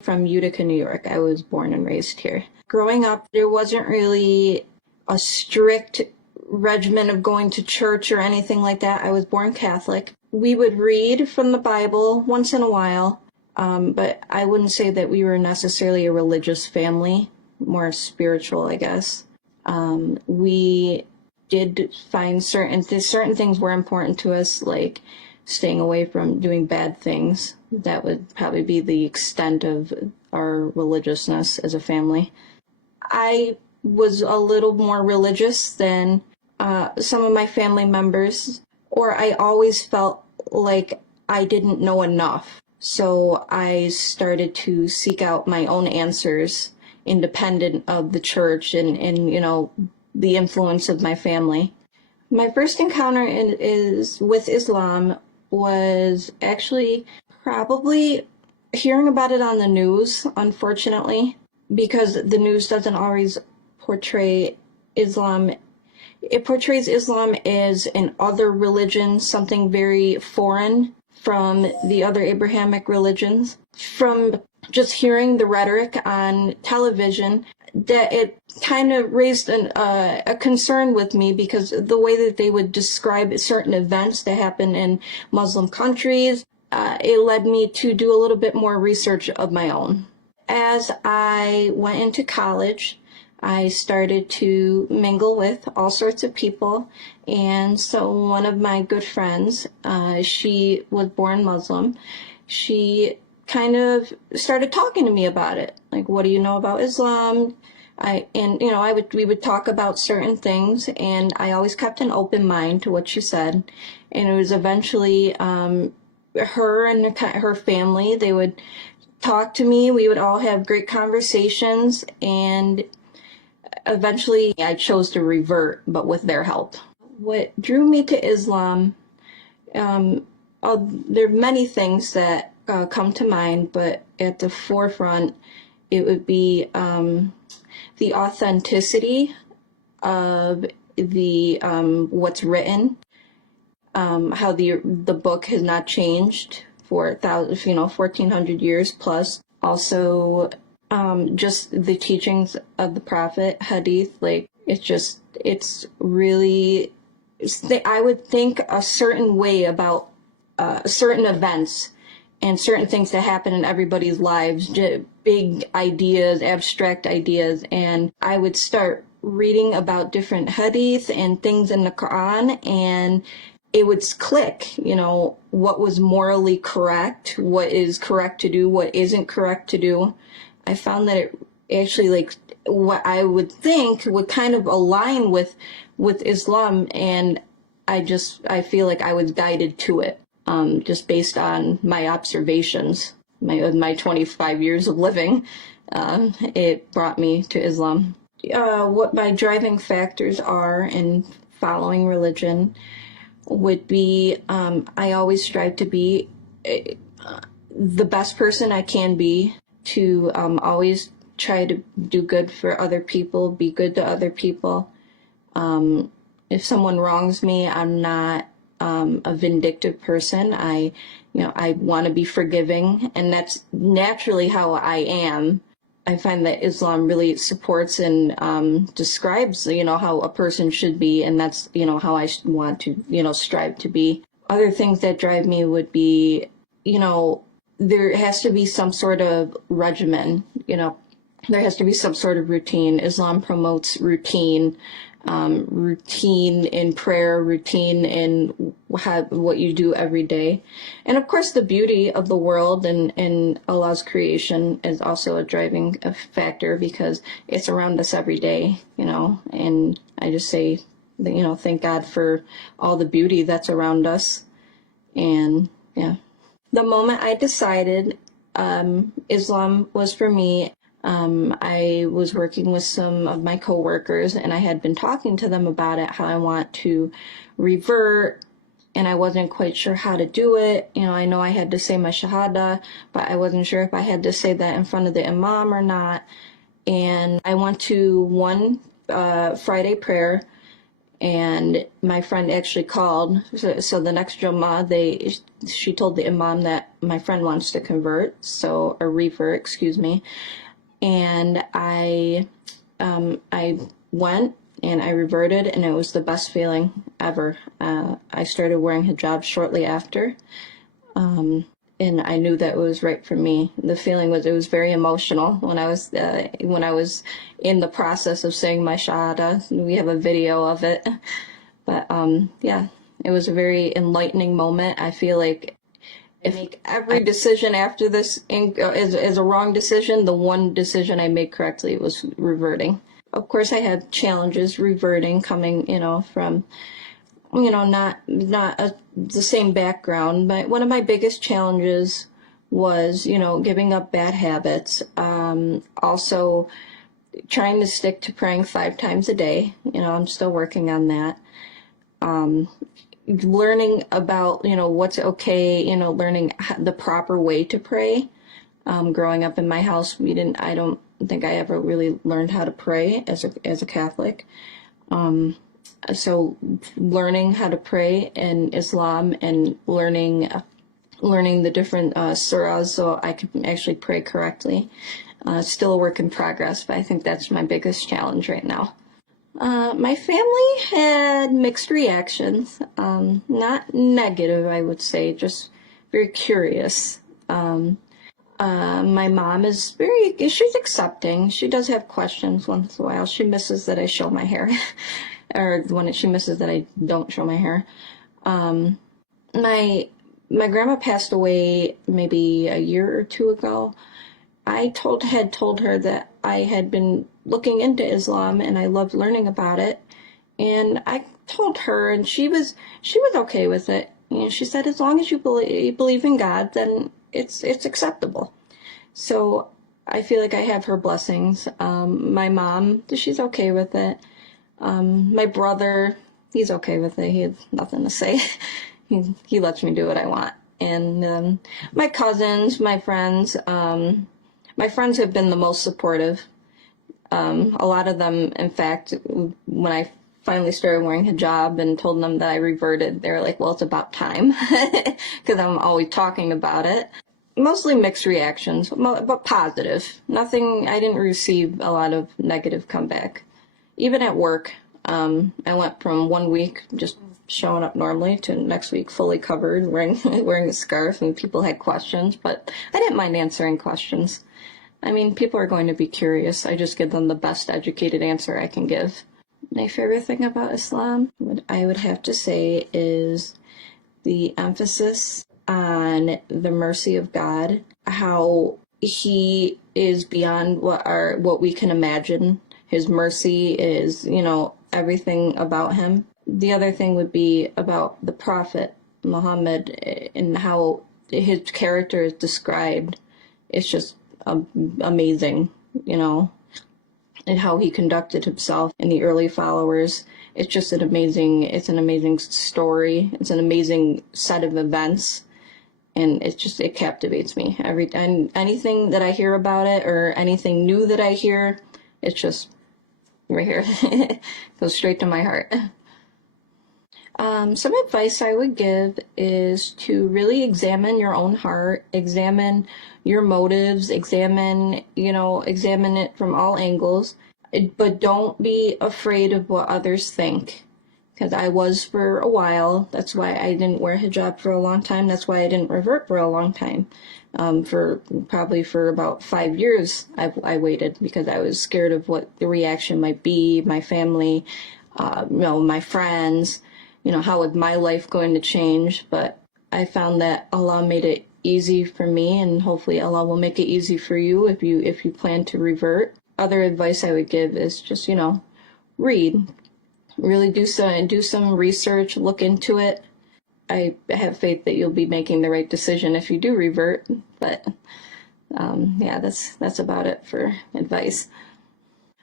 From Utica, New York. I was born and raised here. Growing up, there wasn't really a strict regimen of going to church or anything like that. I was born Catholic. We would read from the Bible once in a while, but I wouldn't say that we were necessarily a religious family, more spiritual, I guess. We did find certain things were important to us, like staying away from doing bad things. That would probably be the extent of our religiousness as a family. I was a little more religious than some of my family members, or I always felt like I didn't know enough. So I started to seek out my own answers, independent of the church and the influence of my family. My first encounter with Islam was actually probably hearing about it on the news, unfortunately, because the news doesn't always portray Islam. It portrays Islam as an other religion, something very foreign from the other Abrahamic religions. From just hearing the rhetoric on television, that it kind of raised a concern with me, because the way that they would describe certain events that happen in Muslim countries, it led me to do a little bit more research of my own. As I went into college, I started to mingle with all sorts of people, and so one of my good friends, she was born Muslim, she kind of started talking to me about it. Like, what do you know about Islam? We would talk about certain things, and I always kept an open mind to what she said. And it was eventually her and her family, they would talk to me. We would all have great conversations, and eventually I chose to revert, but with their help. What drew me to Islam, there are many things that come to mind, but at the forefront, it would be the authenticity of the what's written, how the book has not changed for 1,400 years plus. Also, just the teachings of the Prophet, Hadith, like it's really, I would think a certain way about certain events and certain things that happen in everybody's lives, big ideas, abstract ideas, and I would start reading about different hadith and things in the Quran, and it would click, what was morally correct, what is correct to do, what isn't correct to do. I found that it actually, like, what I would think would kind of align with Islam, and I feel like I was guided to it. Just based on my observations, my 25 years of living, it brought me to Islam. What my driving factors are in following religion would be, I always strive to be the best person I can be, to always try to do good for other people, be good to other people. If someone wrongs me, I'm not a vindictive person. I want to be forgiving, and that's naturally how I am. I find that Islam really supports and describes, how a person should be, and that's, how I want to, strive to be. Other things that drive me would be, there has to be some sort of regimen, there has to be some sort of routine. Islam promotes routine. Routine in prayer, routine in what you do every day. And of course, the beauty of the world and Allah's creation is also a driving factor, because it's around us every day, and I just say, thank God for all the beauty that's around us. And yeah, the moment I decided Islam was for me, I was working with some of my coworkers, and I had been talking to them about it, how I want to revert, and I wasn't quite sure how to do it. I know I had to say my shahada, but I wasn't sure if I had to say that in front of the imam or not. And I went to one Friday prayer, And my friend actually called. So the next Jummah, she told the imam that my friend wants to convert, or revert, excuse me. And I went and I reverted, and it was the best feeling ever. I started wearing hijab shortly after, and I knew that it was right for me. The feeling was, it was very emotional when I was in the process of saying my shahada. We have a video of it, but yeah, it was a very enlightening moment. I feel like if every decision after this is a wrong decision, the one decision I made correctly was reverting. Of course, I had challenges reverting, coming, from, not the same background. But one of my biggest challenges was, giving up bad habits. Also trying to stick to praying 5 times a day. I'm still working on that. Learning about, what's okay, learning the proper way to pray. Growing up in my house, I don't think I ever really learned how to pray as a Catholic. So learning how to pray in Islam and learning the different surahs so I could actually pray correctly. Still a work in progress, but I think that's my biggest challenge right now. My family had mixed reactions, not negative, I would say, just very curious. My mom is she's accepting. She does have questions once in a while. She misses that I show my hair, or she misses that I don't show my hair. My grandma passed away maybe a year or 2 ago. I had told her that I had been looking into Islam and I loved learning about it. And I told her, and she was okay with it. She said, as long as you believe in God, then it's acceptable. So I feel like I have her blessings. My mom, she's okay with it. My brother, he's okay with it. He had nothing to say. He lets me do what I want. And my cousins, my friends have been the most supportive. A lot of them, in fact, when I finally started wearing hijab and told them that I reverted, they were like, well, it's about time, because I'm always talking about it. Mostly mixed reactions, but positive. Nothing, I didn't receive a lot of negative comeback. Even at work, I went from 1 week just showing up normally to next week fully covered, wearing a scarf, and people had questions, but I didn't mind answering questions. I mean, people are going to be curious. I just give them the best educated answer I can give. My favorite thing about Islam, what I would have to say, is the emphasis on the mercy of God, how He is beyond what we can imagine. His mercy is, everything about Him. The other thing would be about the Prophet Muhammad and how his character is described. It's just amazing, and how he conducted himself and the early followers. It's just an amazing story. It's an amazing set of events, and it captivates me. Anything that I hear about it or anything new that I hear, it's just right here. Goes straight to my heart. Some advice I would give is to really examine your own heart, examine your motives, examine it from all angles, but don't be afraid of what others think. Because I was for a while. That's why I didn't wear hijab for a long time. That's why I didn't revert for a long time. For about 5 years, I waited because I was scared of what the reaction might be, my family, my friends. How is my life going to change? But I found that Allah made it easy for me, and hopefully Allah will make it easy for you if you plan to revert. Other advice I would give is just, read. Really do some research, look into it. I have faith that you'll be making the right decision if you do revert. But yeah, that's about it for advice.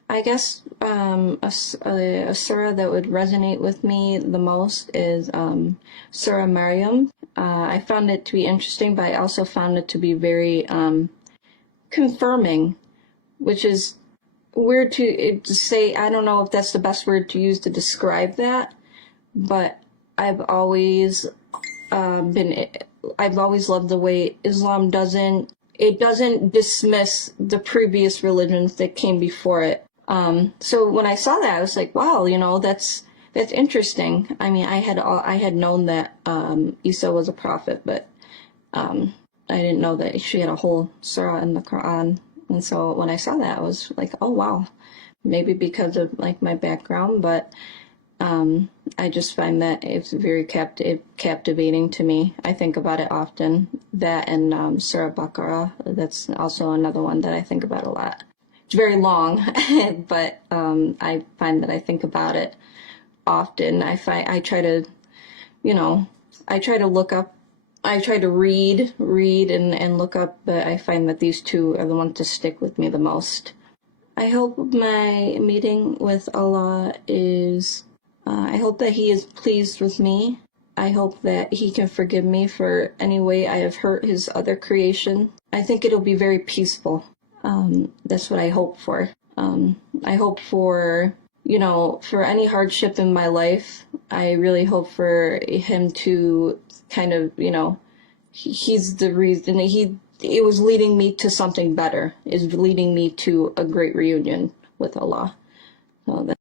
I guess a surah that would resonate with me the most is Surah Maryam. I found it to be interesting, but I also found it to be very confirming, which is weird to say. I don't know if that's the best word to use to describe that, but I've always I've always loved the way Islam doesn't dismiss the previous religions that came before it. So when I saw that, I was like, wow, that's interesting. I mean, I had known that Isa was a prophet, but I didn't know that she had a whole surah in the Quran. And so when I saw that, I was like, oh wow, maybe because of like my background, but I just find that it's very captivating to me. I think about it often. That and Surah Baqarah, that's also another one that I think about a lot. It's very long, but I find that I think about it often. I try to, I try to look up, I try to read and look up, but I find that these two are the ones to stick with me the most. I hope my meeting with Allah is, I hope that He is pleased with me. I hope that He can forgive me for any way I have hurt His other creation. I think it'll be very peaceful. That's what I hope for. I hope for, for any hardship in my life, I really hope for Him to kind of, He's the reason it was leading me to something better, is leading me to a great reunion with Allah. So